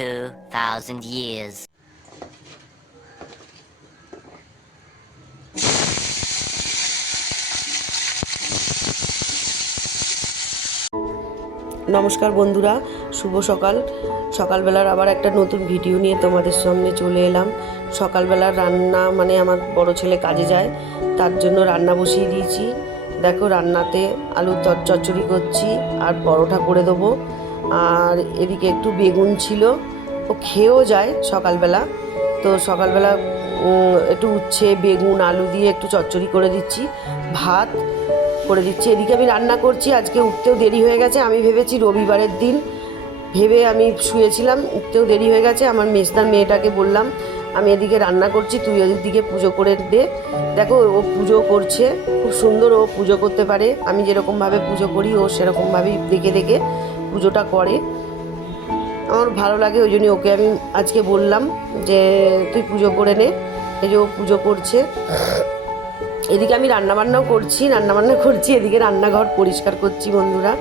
2,000 years. নমস্কার বন্ধুরা, শুভ সকাল। সকালবেলার আবার একটা নতুন ভিডিও নিয়ে তোমাদের সামনে চলে এলাম। সকালবেলার রান্না মানে আমার বড় ছেলে কাজে যায়, তার জন্য রান্না বসিয়ে দিয়েছি। দেখো, রান্নাতে আলুর চচ্চড়ি করছি আর পরোটা করে দেবো। আর এদিকে একটু বেগুন ছিল, ও খেয়েও যায় সকালবেলা। তো সকালবেলা একটু উচ্ছে বেগুন আলু দিয়ে একটু চচ্চড়ি করে দিচ্ছি, ভাত করে দিচ্ছি। এদিকে আমি রান্না করছি। আজকে উঠতেও দেরি হয়ে গেছে। আমি ভেবেছি রবিবারের দিন ভেবে আমি শুয়েছিলাম, উঠতেও দেরি হয়ে গেছে। আমার মেজদার মেয়েটাকে বললাম আমি এদিকে রান্না করছি, তুই ওদিকে পুজো করে দে। দেখো, ও পুজো করছে, খুব সুন্দর ও পুজো করতে পারে। আমি যেরকমভাবে পুজো করি ও সেরকমভাবেই দেখে দেখে পুজোটা করে। আমার ভালো লাগে, ওই জন্য ওকে আমি আজকে বললাম যে তুই পুজো করে নে। এই যে ও পুজো করছে। এদিকে আমি রান্নাবান্না করছি, এদিকে রান্নাঘর পরিষ্কার করছি বন্ধুরা।